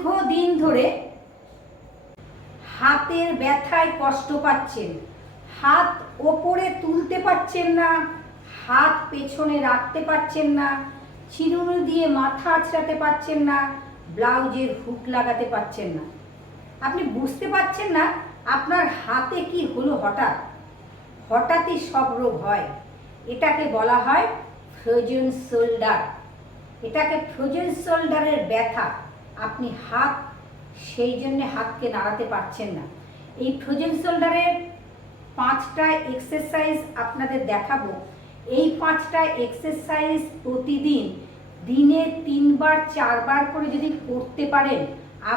দীর্ঘদিন ধরে হাতের ব্যথায় কষ্ট পাচ্ছেন, হাত ওপরে তুলতে পারছেন না, হাত পেছনে রাখতে পারছেন না, চিরুনি দিয়ে মাথা আঁচড়াতে পারছেন না, ব্লাউজের হুক লাগাতে পারছেন না, আপনি বুঝতে পারছেন না আপনার হাতে কি হলো। হঠাৎই সব রোগ হয়। এটাকে বলা হয় ফ্রোজেন শোল্ডার। এটাকে ফ্রোজেন শোল্ডারের ব্যথা। আপনি হাত সেই জন্য হাতকে নাড়াতে পারছেন না। এই ফ্রোজেন শোল্ডারের 5টা এক্সারসাইজ আপনাদের দেখাবো। এই 5টা এক্সারসাইজ প্রতিদিন দিনে 3বার 4বার করে যদি করতে পারেন,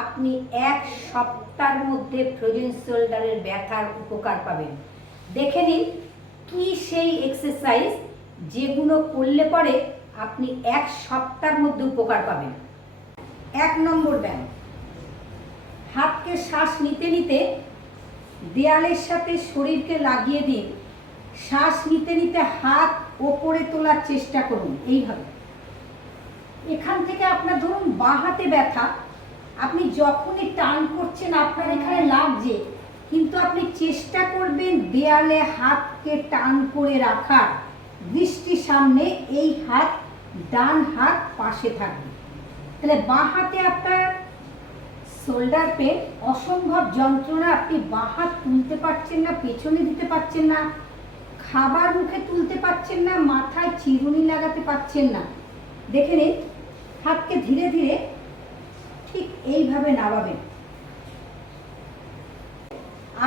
আপনি 1 সপ্তাহের মধ্যে ফ্রোজেন শোল্ডারের ব্যথার উপকার পাবেন। দেখে নিন কি সেই এক্সারসাইজ যেগুলো করলে পরে আপনি 1 সপ্তাহের মধ্যে উপকার পাবেন। 1 নম্বর ব্যায়াম, হাতকে শ্বাস নিতে নিতে দেয়ালের সাথে শরীরকে লাগিয়ে দিন। শ্বাস নিতে নিতে হাত ওপরে তোলার চেষ্টা করুন। এইভাবে এখান থেকে আপনার ধরুন বাঁ হাতে ব্যথা, আপনি যখনই টান করছেন আপনার এখানে লাগছে, কিন্তু আপনি চেষ্টা করবেন দেয়ালে হাতকে টান করে রাখার। দৃষ্টি সামনে, এই হাত, ডান হাত পাশে থাকবে। তাহলে বাঁ হাতে আপনার শোল্ডার পেন, অসম্ভব যন্ত্রণা, আপনি বাঁ হাত তুলতে পারছেন না, পেছনে দিতে পারছেন না, খাবার মুখে তুলতে পারছেন না, মাথায় চিরুনি লাগাতে পারছেন না। দেখে নিন, হাতকে ধীরে ধীরে ঠিক এইভাবে নামাবেন।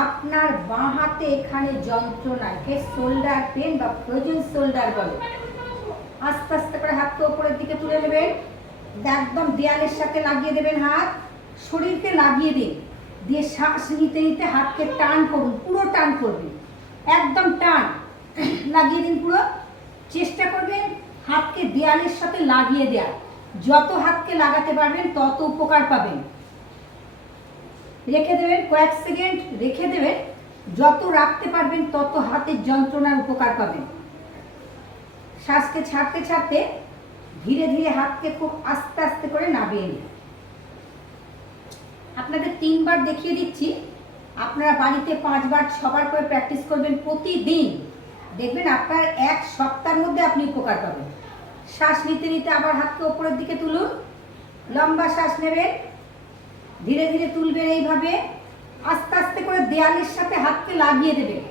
আপনার বাঁ হাতে এখানে যন্ত্রণাকে শোল্ডার পেন বা ফ্রোজেন শোল্ডার বলে। আস্তে আস্তে করে হাতকে ওপরের দিকে তুলে নেবেন, একদম দেয়ালের সাথে লাগিয়ে দেবেন। হাত শরীরকে লাগিয়ে দিন, দিয়ে শ্বাস নিতে নিতে হাতকে টান করুন, পুরো টান করবেন, একদম টান লাগিয়ে দিন পুরো। চেষ্টা করবেন হাতকে দেয়ালের সাথে লাগিয়ে দেওয়ার। যত হাতকে লাগাতে পারবেন তত উপকার পাবেন। রেখে দেবেন, কয়েক সেকেন্ড রেখে দেবেন। যত রাখতে পারবেন তত হাতের যন্ত্রণার উপকার পাবেন। শ্বাসকে ছাড়তে ছাড়তে ধীরে ধীরে হাতকে খুব আস্তে আস্তে করে নামিয়ে নিন। আপনাদের 3বার দেখিয়ে দিচ্ছি, আপনারা বাড়িতে 5বার 6বার করে প্র্যাকটিস করবেন প্রতিদিন। দেখবেন আপনার 1 সপ্তাহের মধ্যে আপনি উপকার পাবেন। শ্বাস নিতে নিতে আবার হাতকে ওপরের দিকে তুলুন, লম্বা শ্বাস নেবেন, ধীরে ধীরে তুলবেন। এইভাবে আস্তে আস্তে করে দেয়ালের সাথে হাতকে লাগিয়ে দেবেন।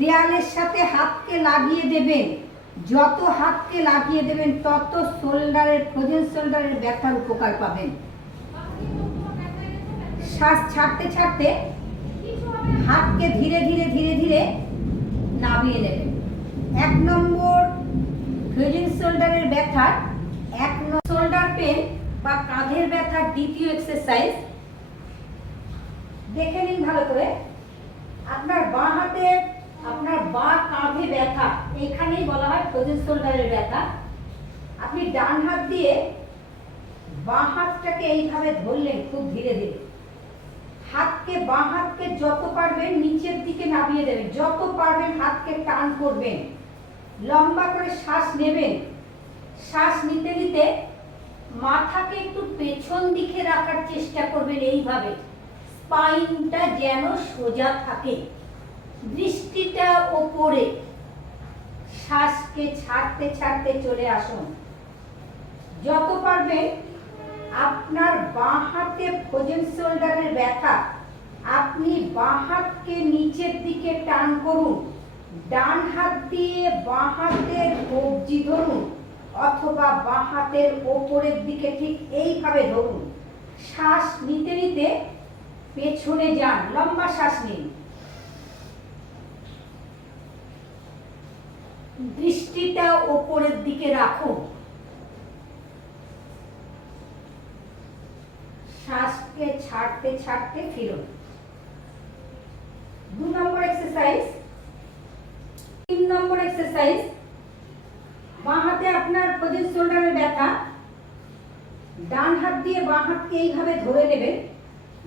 দেয়ালের সাথে হাতকে লাগিয়ে দেবেন। যত হাতকে লাগিয়ে দেবেন তত শোল্ডারের, ফ্রোজেন শোল্ডারের ব্যথার উপকার পাবেন। শ্বাস ছাড়তে ছাড়তে হাতকে ধীরে ধীরে ধীরে ধীরে নামিয়ে নেবেন। 1 নম্বর ফ্রোজেন শোল্ডারের ব্যথার, 1 শোল্ডার পেন বা কাঁধের ব্যথার দ্বিতীয় এক্সারসাইজ দেখে নিন ভালো করে। আপনার বাঁ হাতে, আপনার বাঁ কাঁধে ব্যথা, এখানেই বলা হয় ফ্রোজেন শোল্ডারের ব্যথা। আপনি ডান হাত দিয়ে বাঁ হাতটাকে এইভাবে ধরলেন খুব ধীরে ধীরে। হাতকে, বাঁ হাতকে যত পারবেন নিচের দিকে নামিয়ে দেবেন, যত পারবেন হাতকে টান করবেন। লম্বা করে শ্বাস নেবেন। শ্বাস নিতে নিতে মাথাকে একটু পেছন দিকে রাখার চেষ্টা করবেন। এইভাবে স্পাইনটা যেন সোজা থাকে, দৃষ্টিটা ওপরে। শ্বাসকে ছাড়তে ছাড়তে চলে আসুন। যত পারবেন আপনার বাঁ হাতে ফ্রোজেন শোল্ডারের ব্যথা, আপনি বাঁ হাতকে নিচের দিকে টান করুন। ডান হাত দিয়ে বাঁ হাতের কবজি ধরুন, অথবা বাঁ হাতের ওপরের দিকে ঠিক এইভাবে ধরুন। শ্বাস নিতে নিতে পেছনে যান, লম্বা শ্বাস নিন। দৃষ্টিটা ওপরের দিকে রাখুন। শ্বাসকে ছাড়তে ছাড়তে ফিরুন। 2 নম্বর এক্সারসাইজ। 3 নম্বর এক্সারসাইজ, বাঁ হাতে আপনার ফ্রোজেন শোল্ডারের ব্যথা, ডান হাত দিয়ে বাঁ হাতকে এইভাবে ধরে নেবেন।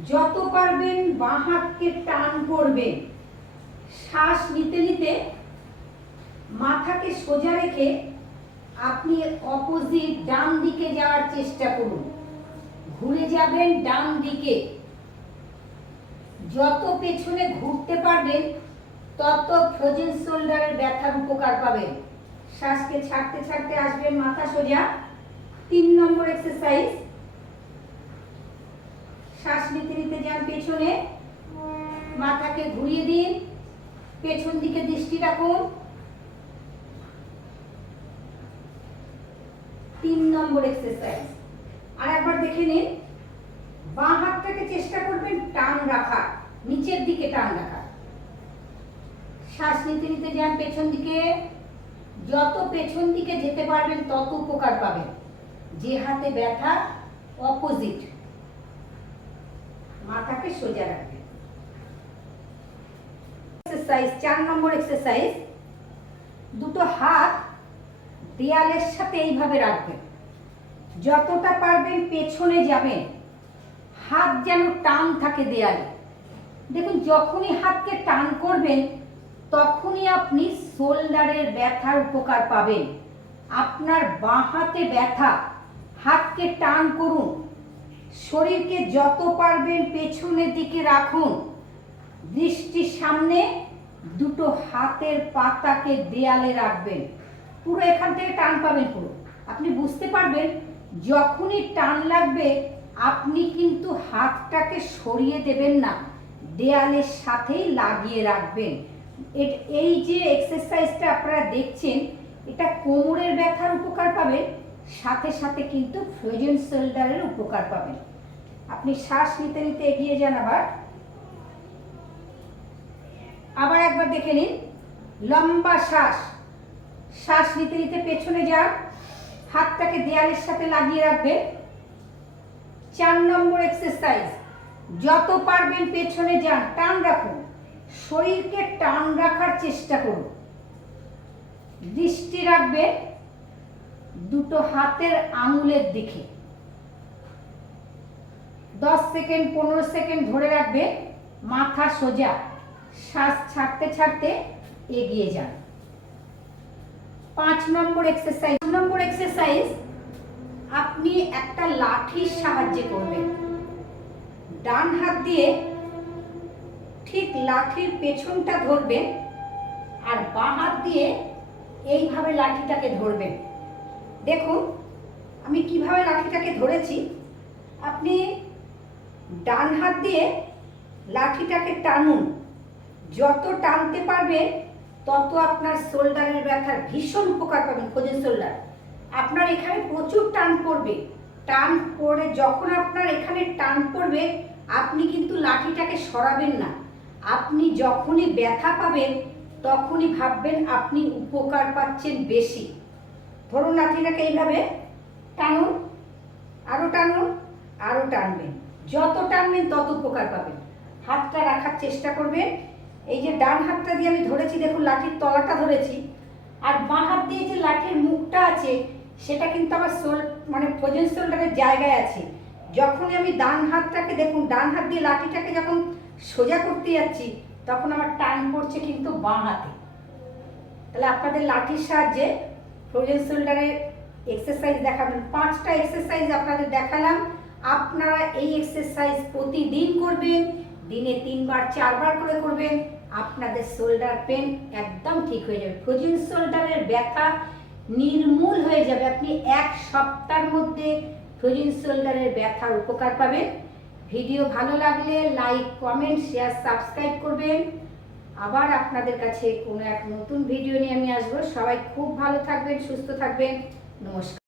যত পারবেন বাঁ হাতকে টান করবেন। শ্বাস নিতে নিতে মাথাকে সোজা রেখে আপনি অপোজিট ডান দিকে যাওয়ার চেষ্টা করুন। ঘুরে যাবেন ডান দিকে। যত পেছনে ঘুরতে পারবেন তত ফ্রোজেন শোল্ডারের ব্যথার উপকার পাবেন। শ্বাসকে ছাড়তে ছাড়তে আসবেন মাথা সোজা। 3 নম্বর এক্সারসাইজ। শ্বাস নিতে নিতে যান পেছনে, মাথাকে ঘুরিয়ে দিন, পেছন দিকে দৃষ্টি রাখুন। 3 নম্বর এক্সারসাইজ। আর একবার দেখে নিন। বাঁ হাতটাকে চেষ্টা করবেন টান রাখা, নিচের দিকে টান রাখা। শ্বাস নিতে নিতে যান পেছন দিকে। যত পেছন দিকে যেতে পারবেন তত উপকার পাবেন। যে হাতে ব্যথা অপোজিট, মাথাকে সোজা রাখবেন। এক্সারসাইজ 4 নম্বর এক্সারসাইজ। দুটো হাত দেয়ালের সাথে এইভাবে রাখবেন, যতটা পারবেন পেছনে যাবেন, হাত যেন টান থাকে দেয়ালে। দেখুন, যখনই হাতকে টান করবেন তখনই আপনি শোল্ডারের ব্যথার উপকার পাবেন। আপনার বাঁ হাতে ব্যথা, হাতকে টান করুন, শরীরকে যত পারবেন পেছনের দিকে রাখুন, দৃষ্টির সামনে, দুটো হাতের পাতাকে দেয়ালে রাখবেন। পুরো এখান থেকে টান পাবেন, পুরো আপনি বুঝতে পারবেন। যখনই টান লাগবে আপনি কিন্তু হাতটাকে সরিয়ে দেবেন না, দেয়ালের সাথেই লাগিয়ে রাখবেন। এই যে এক্সারসাইজটা আপনারা দেখছেন, এটা কোমরের ব্যথার উপকার পাবেন, সাথে সাথে কিন্তু ফ্রোজেন শোল্ডারের উপকার পাবেন। আপনি শ্বাস নিতে নিতে এগিয়ে যান। আবার একবার দেখে নিন। লম্বা শ্বাস। শ্বাস নিতে নিতে পেছনে যান, হাতটাকে দেয়ালের সাথে লাগিয়ে রাখবেন। 4 নম্বর এক্সারসাইজ। যত পারবেন পেছনে যান, টান রাখুন, শরীরকে টান রাখার চেষ্টা করুন। দৃষ্টি রাখবেন দুটো হাতের আঙুলের দিকে। 10 সেকেন্ড 15 সেকেন্ড ধরে রাখবেন, মাথা সোজা। শ্বাস ছাড়তে ছাড়তে এগিয়ে যান। 5 নম্বর এক্সারসাইজ। 5 নম্বর এক্সারসাইজ, আপনি একটা লাঠির সাহায্যে করবেন। ডান হাত দিয়ে ঠিক লাঠির পেছনটা ধরবেন, আর বাঁ হাত দিয়ে এইভাবে লাঠিটাকে ধরবেন। দেখুন আমি কিভাবে লাঠিটাকে ধরেছি। আপনি ডান হাত দিয়ে লাঠিটাকে টানুন, যত টানতে পারবেন তত আপনার শোল্ডারের ব্যথার ভীষণ উপকার পাবেন। ফ্রোজেন শোল্ডার আপনার এখানে প্রচুর টান পড়বে। টান পড়ে যখন আপনার এখানে টান পড়বে, আপনি কিন্তু লাঠিটাকে সরাবেন না। আপনি যখনই ব্যথা পাবেন তখনই ভাববেন আপনি উপকার পাচ্ছেন বেশি। ধরুন লাঠিটাকে এইভাবে টানুন, আরো টানুন, আরো টানবেন। যত টানবেন তত উপকার পাবেন। হাতটা রাখার চেষ্টা করবেন। এই যে ডান হাতটা দিয়ে আমি ধরেছি, দেখুন লাঠির তলাটা ধরেছি, আর বাঁ হাত দিয়ে যে লাঠির মুখটা আছে সেটা কিন্তু আমার ফ্রোজেন শোল্ডারের জায়গায় আছে। যখনই আমি ডান হাতটাকে, দেখুন ডান হাত দিয়ে লাঠিটাকে যখন সোজা করতে যাচ্ছি তখন আমার টান পড়ছে কিন্তু বাঁ হাতে। তাহলে আপনাদের লাঠির সাহায্যে ফ্রোজেন শোল্ডারের এক্সারসাইজ দেখাবেন। 5টা এক্সারসাইজ আপনাদের দেখালাম। আপনারা এই এক্সারসাইজ প্রতিদিন করবেন, দিনে 3 বার 4 বার করে করবেন। আপনাদের শোল্ডার পেন একদম ঠিক হয়ে যাবে। ফ্রোজেন শোল্ডারের ব্যথা নির্মূল হয়ে যাবে। আপনি 1 সপ্তাহের মধ্যে ফ্রোজেন শোল্ডারের ব্যথার উপকার পাবেন। ভিডিও ভালো লাগলে লাইক, কমেন্ট, শেয়ার, সাবস্ক্রাইব করবেন। আবার আপনাদের কাছে কোনো এক নতুন ভিডিও নিয়ে আমি আসবো। সবাই খুব ভালো থাকবেন, সুস্থ থাকবেন। নমস্কার।